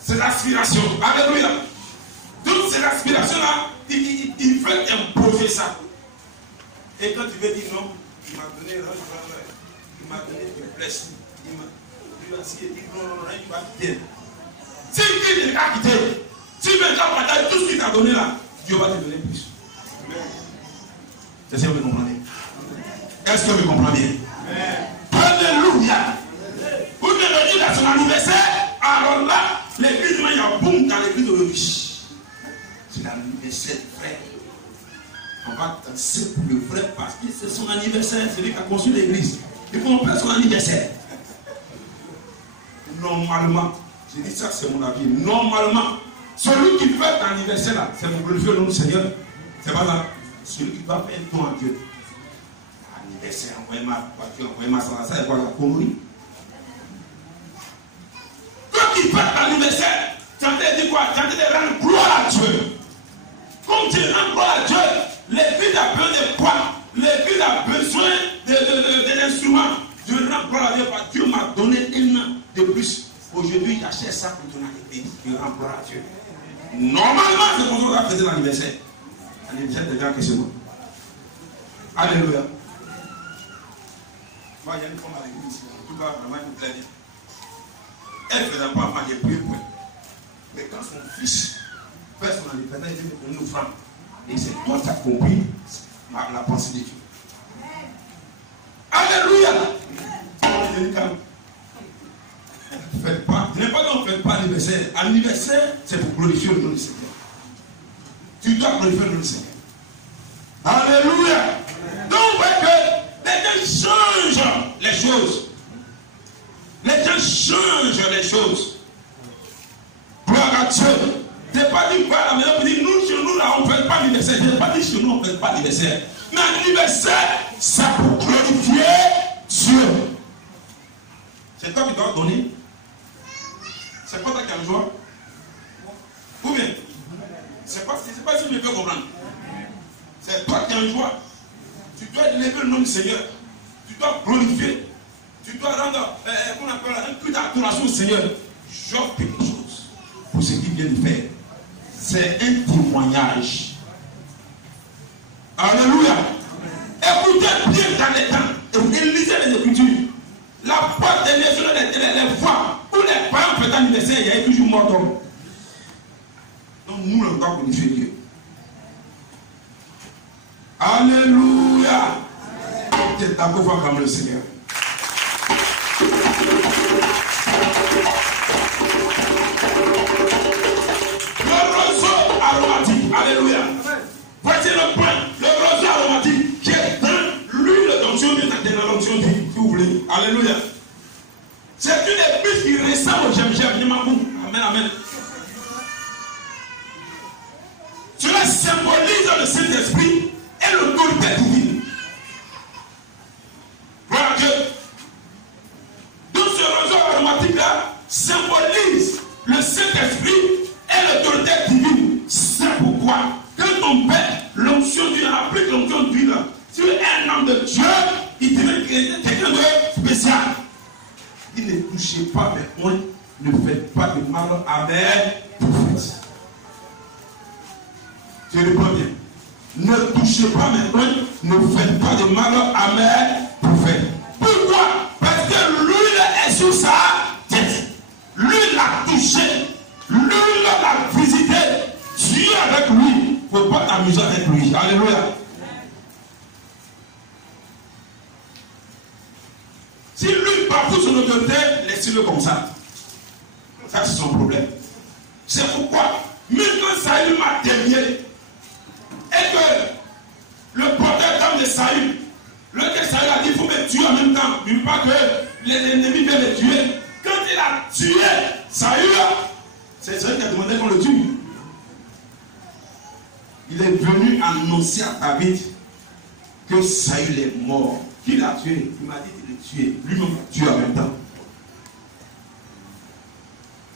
C'est l'aspiration. Alléluia. Donc c'est l'aspiration-là, il veut imposer ça. Et quand tu veux dire non, il m'a donné une blessure. Il m'a dit non, il va quitter. Si il ne va quitter, si tu veux partager tout ce qu'il t'a donné là, Dieu va te donner plus. C'est ça que vous comprenez? Est-ce que vous comprenez bien? Alléluia. Vous devez dire à son anniversaire, alors là, l'église, il y a boum dans l'église aujourd'hui. C'est l'anniversaire du frère. On va danser pour le frère parce que c'est son anniversaire, c'est lui qui a construit l'église. Il faut qu'on fasse son anniversaire. Normalement, j'ai dit ça, c'est mon avis. Normalement, celui qui fait ton anniversaire là, c'est mon glorifier le nom du Seigneur. C'est pas ça. Celui qui va faire un don à Dieu. Anniversaire, envoyez ma voiture, envoyez ma salle, ça, c'est quoi la connerie? Quand il fait ton anniversaire, tu as dit quoi? Tu as dit de rendre gloire à Dieu. Comme tu rends gloire à Dieu, l'église a besoin de quoi? L'église a besoin de l'instrument. Je rends gloire à Dieu parce que Dieu m'a donné un an de plus. Aujourd'hui, j'achète ça pour ton anniversaire. Je rends gloire à Dieu. Normalement, c'est pour toi qui fêter l'anniversaire. L'anniversaire de Jacques et c'est moi. Alléluia. Moi, il y a une femme à l'église. En tout cas, vraiment, elle me plaît bien. Elle ne faisait pas mal, j'ai prié pour elle. Mais quand son fils fait son anniversaire, il dit qu'on nous frappe. Et c'est toi qui as compris la pensée de Dieu. Alléluia. Faites pas, ce n'est pas qu'on ne fait pas l'anniversaire. L'anniversaire, c'est pour glorifier le nom du Seigneur. Tu dois glorifier le nom du Seigneur. Alléluia. Donc, on voit que les gens changent les choses. Les gens changent les choses. Gloire à Dieu. Je n'ai pas dit quoi la meilleure pour dire nous, chez nous, là, on ne fait pas l'anniversaire. Je n'ai pas dit chez nous, on ne fait pas l'anniversaire. Mais l'anniversaire, c'est pour glorifier Dieu. C'est toi qui dois donner. C'est pas toi qui as le joie. Ou bien, c'est pas si je peux comprendre. C'est toi qui as le joie. Tu dois élever le nom du Seigneur. Tu dois glorifier. Tu dois rendre un culte d'adoration au Seigneur. J'offre quelque chose pour ce qu'il vient de faire. C'est un témoignage. Alléluia. Écoutez bien dans les temps et lisez les Écritures. La porte des nations, les fois où les parents faisaient l'anniversaire, il y avait toujours mort d'homme. Donc nous, on doit glorifier Dieu. Alléluia. C'est ta pauvre comme le Seigneur. Le roseau aromatique. Alléluia. Voici le point. Le roseau aromatique qui est dans l'huile d'onction de l'onction d'huile, si vous voulez. Alléluia. C'est une épice qui ressemble au gingembre. Amen, amen. Cela symbolise le Saint-Esprit et l'autorité divine. Gloire à Dieu. Donc ce roseau aromatique-là symbolise le Saint-Esprit et l'autorité divine. C'est pourquoi, quand on fait l'onction d'huile, applique l'onction d'huile sur un homme de Dieu, il devient quelqu'un de spécial. Il ne touchez pas mes poings, ne faites pas de mal à mes prophètes. Je réponds bien. Ne touchez pas mes poings, ne faites pas de mal à mes prophètes. Pourquoi? Parce que l'huile est sur sa tête. L'huile l'a touché. L'huile l'a visité. Dieu avec lui. Il ne faut pas t'amuser avec lui. Alléluia. Si lui parfoue son autorité, laissez-le comme ça. Ça, c'est son problème. C'est pourquoi, même quand Saül m'a dévié, et que le porteur d'âme de Saül, lequel Saül a dit il faut me tuer en même temps, il ne veut pas que les ennemis viennent le tuer. Quand il a tué Saül, c'est Saül qui a demandé qu'on le tue. Il est venu annoncer à David que Saül est mort. Qui l'a tué? Il m'a dit de le tuer. Lui-même l'a tué en même temps.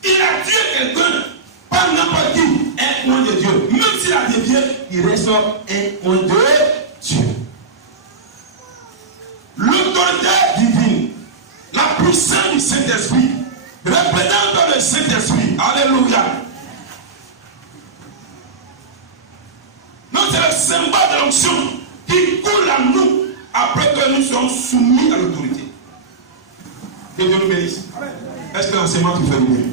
Il a tué quelqu'un, pas n'importe qui, un oint de Dieu. Même s'il a dévié, il reste un oint de Dieu. L'autorité divine, la puissance du Saint-Esprit, représente le Saint-Esprit. Alléluia. Donc c'est le symbole de l'onction qui coule à nous après que nous sommes soumis à l'autorité. Que Dieu nous bénisse. Est-ce que l'enseignement te fait du bien?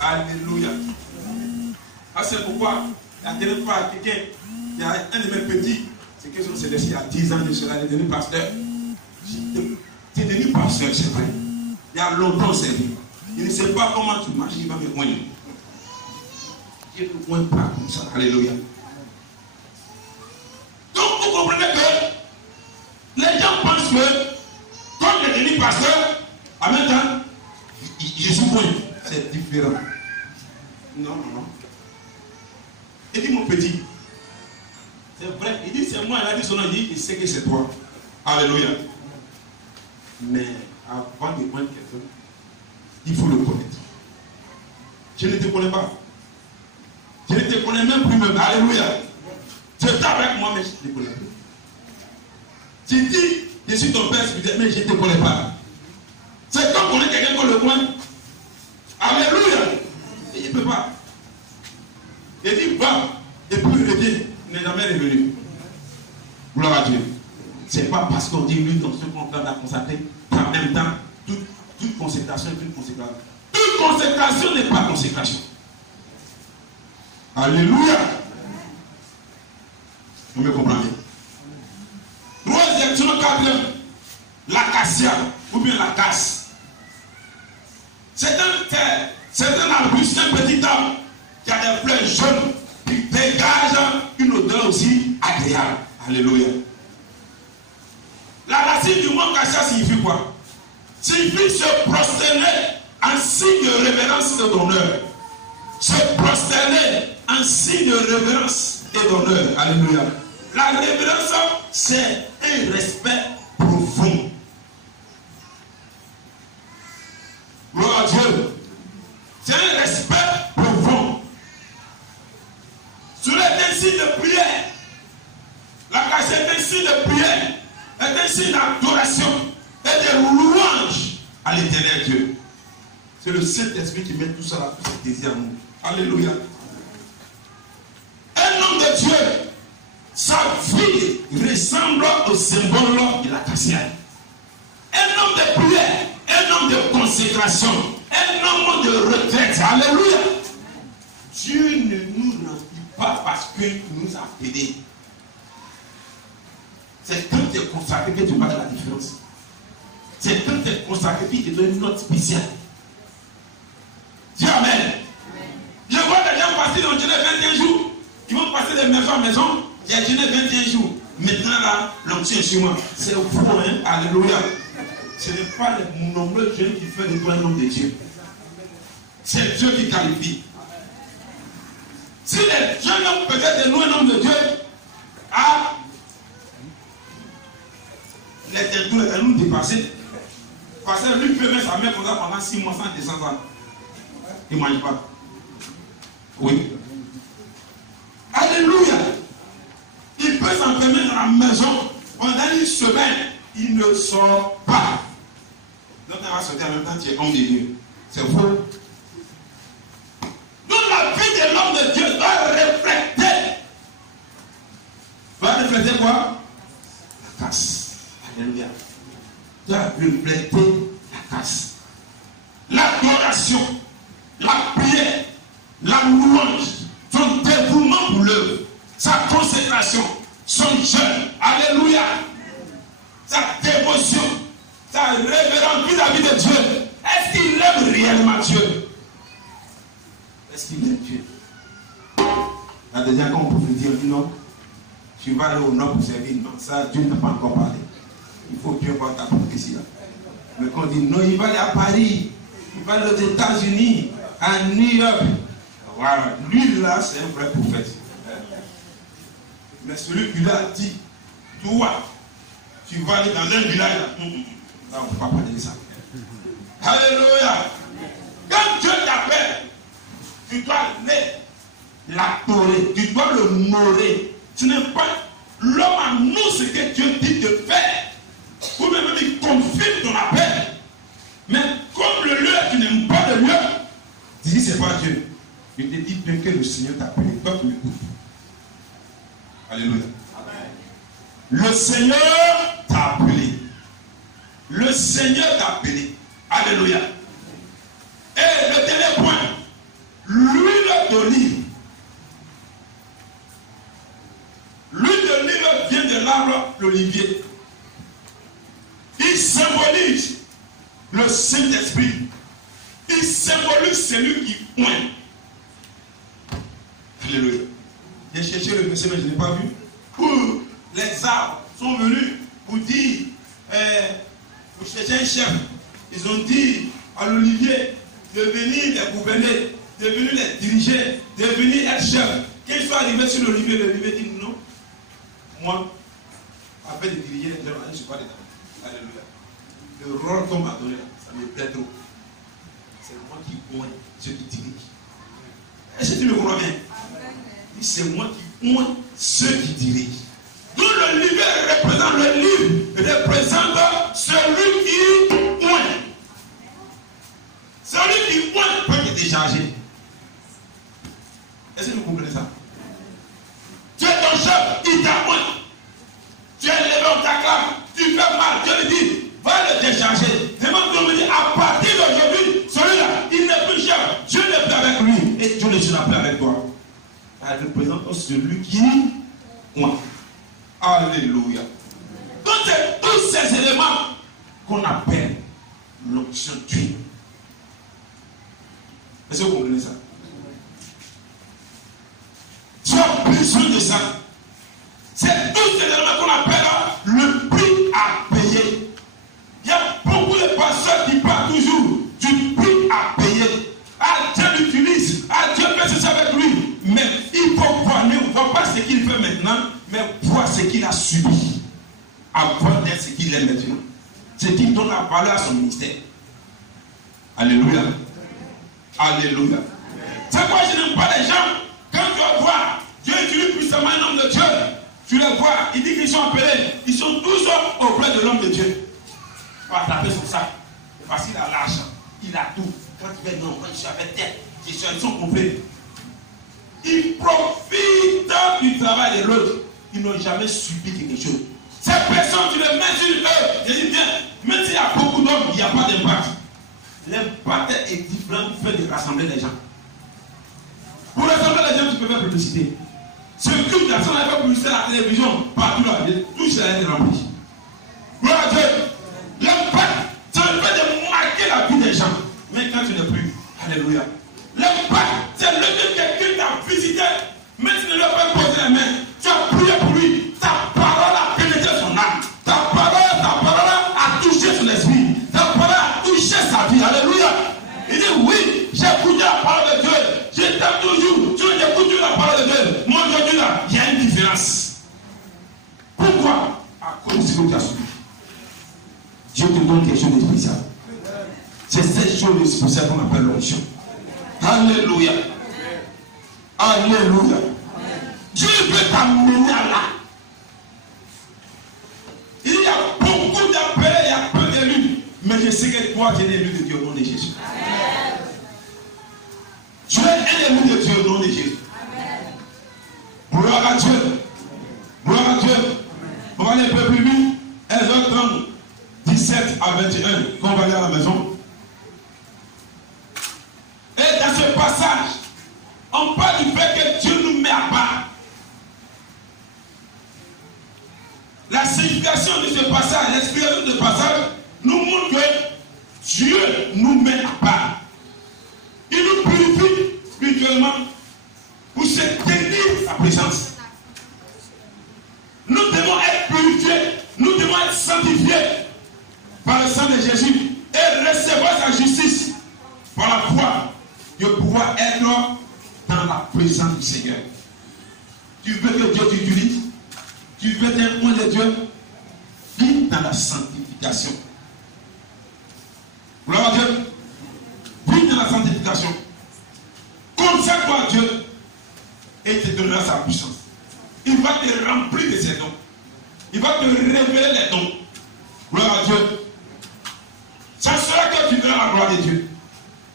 Alléluia. Ah, c'est pourquoi la dernière fois, quelqu'un, il y a un de mes petits, c'est quelque chose, c'est il y a 10 ans de cela, il est devenu pasteur. Tu es devenu pasteur, c'est vrai. Il y a longtemps, c'est lui. Il ne sait pas comment tu marches, il va me poigner. Il ne pointe pas comme ça. Alléluia. Donc vous comprenez que les gens pensent que, comme il est devenu pasteur, en même temps, je suis point. C'est différent. Non, non, non. Il dit mon petit. C'est vrai. Il dit c'est moi. Il a dit son nom. Il dit il sait que c'est toi. Alléluia. Mais avant de pointer quelqu'un, il faut le connaître. Je ne te connais pas. Je ne te connais même plus même. Alléluia. Tu es avec moi, mais je ne te connais plus. Tu dis, je suis ton père spirituel, mais je ne te connais pas. C'est comme connaître quelqu'un qu'on le connaît. Alléluia. Il ne peut pas. Il dit, va, et puis il revient. Il n'est jamais revenu. Gloire à Dieu. Ce n'est pas parce qu'on dit lui dans ce qu'on a consacré qu'en même temps, toute consécration est une consécration. Toute consécration n'est pas consécration. Alléluia. Vous me comprenez? Troisième, sur le quatrième, l'acacia ou bien la casse. C'est un arbuste, un petit arbre qui a des fleurs jaunes qui dégagent une odeur aussi agréable. Alléluia. La racine du mot acacia signifie quoi? Signifie se prosterner en signe de révérence et d'honneur. Se prosterner en signe de révérence et d'honneur. Alléluia. La révérence, c'est un respect profond. Gloire à Dieu. C'est un respect profond. Sur un signe de prière. La grâce est un signe de prière, est un signe d'adoration et de louange à l'éternel Dieu. C'est le Saint-Esprit qui met tout ça là, tout ce désir en nous. Alléluia. Un homme de Dieu, sa vie ressemble au symbole de la cassia. Un homme de prière, un homme de consécration, un homme de retraite. Alléluia. Dieu ne nous remplit pas parce qu'il nous a appelés. C'est quand tu es consacré que tu vois la différence. C'est quand tu es consacré qu'il te donne une note spéciale. Dis Amen. Je vois des gens passer dans le jeûne 21 jours. Ils vont passer de maison en maison. J'ai jeûné 21 jours. Maintenant là, l'onction est sur moi. C'est fou, hein? Alléluia. Ce n'est pas le nombreux jeûnes qui fait de toi un homme de Dieu. C'est Dieu qui qualifie. Si les jeunes hommes peut-être de nous un homme de Dieu, les territoires, elles nous dépasser. Parce que lui peut mettre sa main comme ça pendant 6 mois sans descendre. Il ne mange pas. Oui. Alléluia. Il peut s'enfermer dans la maison pendant une semaine. Il ne sort pas. Donc il va sortir en même temps, tu es homme de Dieu. C'est faux. Donc la vie de l'homme de Dieu doit refléter. Doit refléter quoi? La casse. Alléluia. Doit refléter la casse. L'adoration, la prière, la louange, son dévouement pour l'œuvre, sa consécration, son jeûne. Alléluia. Sa dévotion, sa révérence vis-à-vis de Dieu. Est-ce qu'il aime réellement Dieu? Est-ce qu'il aime Dieu? La deuxième, quand on peut dire non, tu vas aller au nord pour servir. Non, ça, Dieu n'a pas encore parlé. Il faut bien voir ta propre ici là. Mais quand on dit non, il va aller à Paris, il va aller aux États-Unis, à New York. Voilà, lui là, c'est un vrai prophète. Mais celui qui l'a dit, toi, tu vas aller dans un village là. Là, on ne peut pas parler de ça. Alléluia. Quand Dieu t'appelle, tu dois l'adorer, tu dois l'honorer. Ce n'est pas l'homme à nous ce que Dieu dit de faire. Ou même il confirme ton appel. Mais comme le lieu, tu n'aimes pas le lieu, tu dis c'est pas Dieu. Je te dis bien que le Seigneur t'a appelé. Toi tu l'écoutes. Alléluia. Amen. Le Seigneur t'a appelé. Le Seigneur t'a appelé. Alléluia. Et le dernier point, l'huile d'olive. L'huile d'olive vient de l'arbre l'olivier. Il symbolise le Saint-Esprit. Il symbolise celui qui pointe. Alléluia. J'ai cherché le verset, mais je n'ai pas vu. Où les arbres sont venus pour dire, pour chercher un chef. Ils ont dit à l'olivier de venir les gouverner, de venir les diriger, de venir être chef. Quand ils sont arrivés sur l'olivier dit non. Moi, après de diriger les gens, je ne suis pas dedans. Alléluia. Le rôle qu'on m'a donné, ça me plaît trop. C'est moi qui pointe ceux qui dirigent. Est-ce que tu me comprends bien? C'est moi qui pointe ceux qui dirigent. Donc le le livre représente celui qui oint. Celui qui oint peut te décharger. Est-ce que vous comprenez ça? Tu es ton chef, il t'a oint. Tu es levé, on t'acclame, tu fais mal, Dieu lui dit, va le décharger. Demande de me dire, à partir d'aujourd'hui, celui-là, il n'est plus chef, Dieu n'est plus avec lui, et Dieu ne sera plus avec toi. Elle représente celui qui oint. Alléluia. Donc c'est tous ces éléments qu'on appelle l'onction d'huile. Est-ce que vous comprenez ça? Tu as besoin de ça. C'est tous ces éléments qu'on appelle le prix à payer. Il y a beaucoup de pasteurs qui parlent toujours du prix à payer. Ah, Dieu l'utilise. Ah, Dieu fait ceci avec lui. Mais il faut voir, ne voit pas ce qu'il fait maintenant, mais voir ce qu'il a subi avant d'être ce qu'il est maintenant. Ce qui donne la valeur à son ministère. Alléluia. Alléluia. C'est pourquoi je n'aime pas les gens. Quand tu vas voir, Dieu utilise puissamment un homme de Dieu. Tu les vois, il dit qu'ils sont appelés. Ils sont tous auprès de l'homme de Dieu. On va taper son sac. Parce qu'il a l'argent. Il a tout. Quand tu fais non, quand je suis avec terre, ils sont complets. Ils profitent du travail de l'autre. Ils n'ont jamais subi quelque chose. Ces personnes, tu les mets sur eux. Je dis bien, même s'il y a beaucoup d'hommes, il n'y a pas d'impact. L'impact est différent du fait de rassembler les gens. Pour rassembler les gens, tu peux faire publicité. Ce culte d'action a fait publicité à la télévision, partout là, tout ça a été rempli. Gloire à Dieu. L'impact, c'est le fait de marquer la vie des gens. Mais quand tu n'es plus, alléluia. L'impact, c'est le fait que quelqu'un t'a visité, mais tu ne lui as pas posé la main. Tu as prié pour lui. Ta parole a pénétré son âme. Ta parole a touché son esprit. Ta parole a touché sa vie. Alléluia. Il dit oui, j'ai écouté la parole de Dieu. Je t'aime toujours. Tu écoutes la parole de Dieu. Moi aujourd'hui là, il y a une différence. Pourquoi? À cause de ce que tu as subi. Dieu te donne quelque chose de spécial. C'est cette chose de spécial qu'on appelle l'onction. Alléluia. Alléluia. Dieu veut t'amener à là. Il y a beaucoup d'appels, il y a peu d'élus. Mais je sais que toi, tu es l'élu de Dieu au nom de Jésus. Amen. Tu es un élu de Dieu au nom de Jésus. Amen. Gloire à Dieu. Gloire à Dieu. On va aller un peu plus vite. Exode 30, 17 à 21. Qu'on va aller à la maison. Et dans ce passage, on parle du fait que Dieu nous met à part. La signification de ce passage, l'explication de ce passage, nous montre que Dieu nous met à part. Il nous purifie spirituellement pour se tenir sa présence. Nous devons être purifiés, nous devons être sanctifiés par le sang de Jésus et recevoir sa justice par la foi de pouvoir être dans la présence du Seigneur. Tu veux que Dieu t'utilise? Tu veux être un point de Dieu? Vis dans la sanctification. Gloire à Dieu. Vis dans la sanctification. Consacre-toi à Dieu et te donnera sa puissance. Il va te remplir de ses dons. Il va te révéler les dons. Gloire à Dieu. Ça sera que tu verras la gloire de Dieu.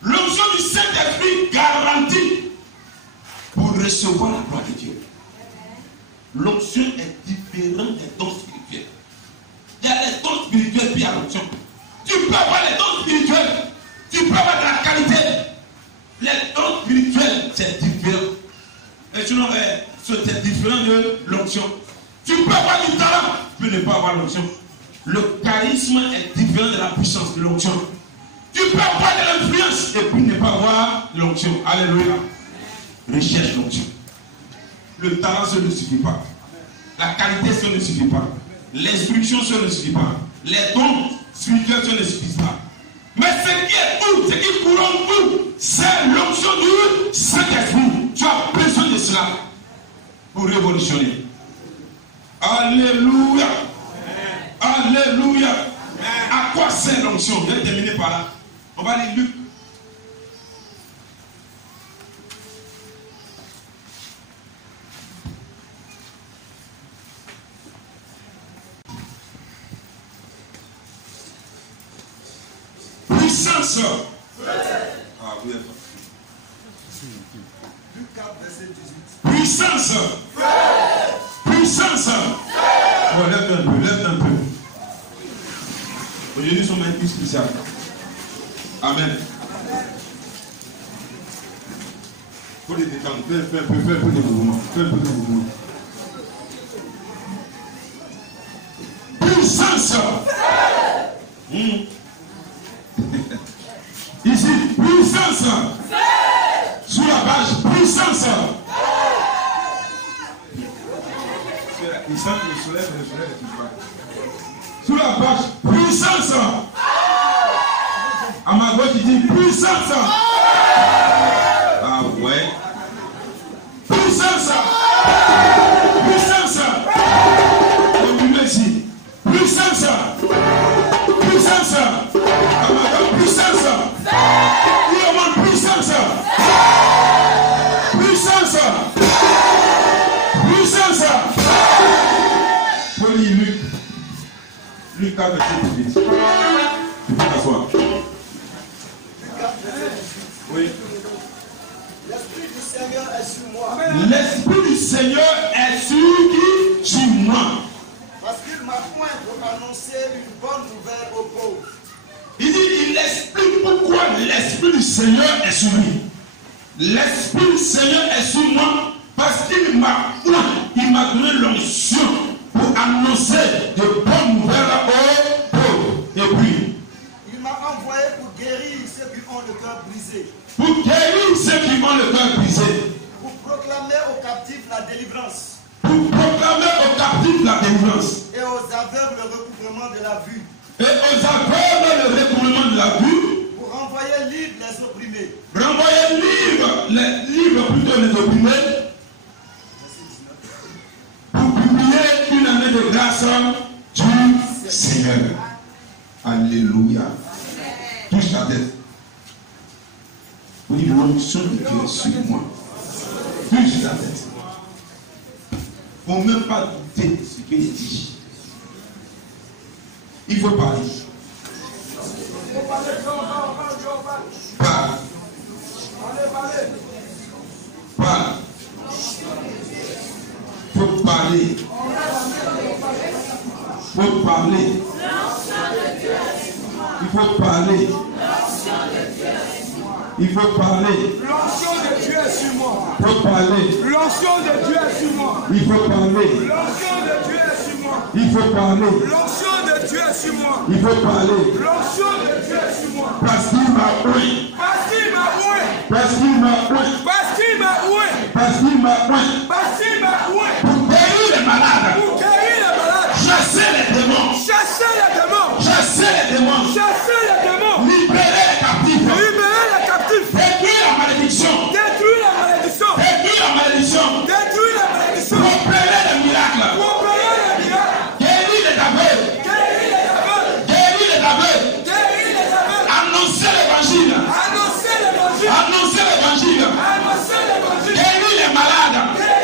L'onction du Saint-Esprit garantit pour recevoir la gloire de Dieu. L'onction est différente des dons spirituels. Il y a les dons spirituels puis il y a l'onction. Tu peux avoir les dons spirituels. Tu peux avoir de la qualité. Les dons spirituels, c'est différent. Et sinon, c'est différent de l'onction. Tu peux avoir du talent, tu peux ne pas avoir l'onction. Le charisme est différent de la puissance de l'onction. Tu peux avoir de l'influence et puis ne pas avoir l'onction. Alléluia. Recherche l'onction. Le talent, ça ne suffit pas. La qualité, ça ne suffit pas. L'instruction, ça ne suffit pas. Les dons spirituels, ça ne suffit pas. Mais ce qui est tout, ce qui couronne tout, c'est l'onction du Saint-Esprit. Tu as besoin de cela pour révolutionner. Alléluia. Alléluia. À quoi sert l'onction? Je vais terminer par là. On va lire Luc. Puissance. Ah, oui. Luc 4, verset 18. Puissance. Puissance. Oh, lève un peu, lève un peu. Aujourd'hui, nous sommes un plus spécial. Amen. Faut les détendre. Fais un peu de mouvement. Fais un peu de mouvement. Puissance. Ici, puissance. Sous la page, puissance. Il sent que le soleil est tout pas. Sous la page, puissance. À ma gauche, il dit puissance. Ah ouais. Puissance. Puissance. Au milieu ici. Puissance. Puissance. À ma gauche, puissance. Il y a moins puissance. Puissance. Puissance. Faut lire Luc 4, verset 18. Tu peux t'asseoir. Oui. L'Esprit du Seigneur est sur moi. L'Esprit du Seigneur est sur qui? Sur moi. Parce qu'il m'a point pour annoncer une bonne nouvelle aux pauvres. Il dit, il explique pourquoi l'Esprit du Seigneur est sur lui. L'Esprit du Seigneur est sur moi parce qu'il m'a donné l'onction pour annoncer de bonnes nouvelles aux pauvres. Et puis, il m'a envoyé pour guérir ceux qui ont le cœur brisé. Pour guérir ceux qui ont le cœur brisé. Pour proclamer aux captifs la délivrance. Pour proclamer aux captifs la délivrance. Et aux aveugles le recouvrement de la vue. Et aux aveugles le recouvrement de la vue. Pour renvoyer libres les opprimés. Renvoyer libres plutôt les opprimés. Pour publier une année de grâce du Seigneur. Alléluia. Touche ta tête. Oui, l'onction de Dieu est sur moi. Touche ta tête. Il ne faut même pas douter de ce qu'il dit. Il faut parler. Parle. Parle. Il faut parler. Il faut parler. Il faut parler. Il faut parler. L'onction de Dieu est sur moi. Il faut parler. L'onction de Dieu est sur moi. Il faut parler. L'onction de Dieu est sur moi. Il faut parler. L'onction de Dieu est sur moi. Il faut parler. L'onction de Dieu est sur moi. Parce qu'il m'a oint. Parce qu'il m'a oué. Parce qu'il m'a oint. Parce qu'il m'a oué. Parce qu'il m'a oint. Parce qu'il m'a oué. Pour guérir les malades. Pour guérir les malades. Chasser les démons. Chasser les démons. Chasser les démons. Chasser les démons. Libérer les captifs. Libérer les captifs. Détruire la malédiction. Détruire la malédiction. Détruire la malédiction. Détruire la malédiction. Opérer les miracles. Opérer les miracles. Guérir les aveugles. Guérir les aveugles. Guérir les aveugles. Guérir les aveugles. Annoncer l'évangile. Annoncer l'évangile. Annoncer l'évangile. Annoncer l'évangile. Guérir les malades. Guérir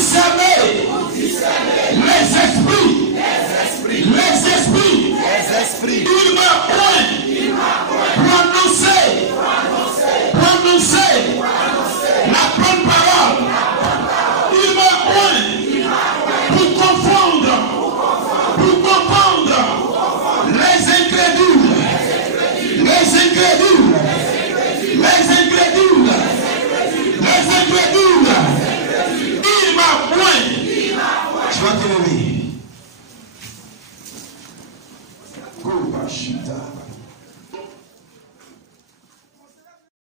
discerner les esprits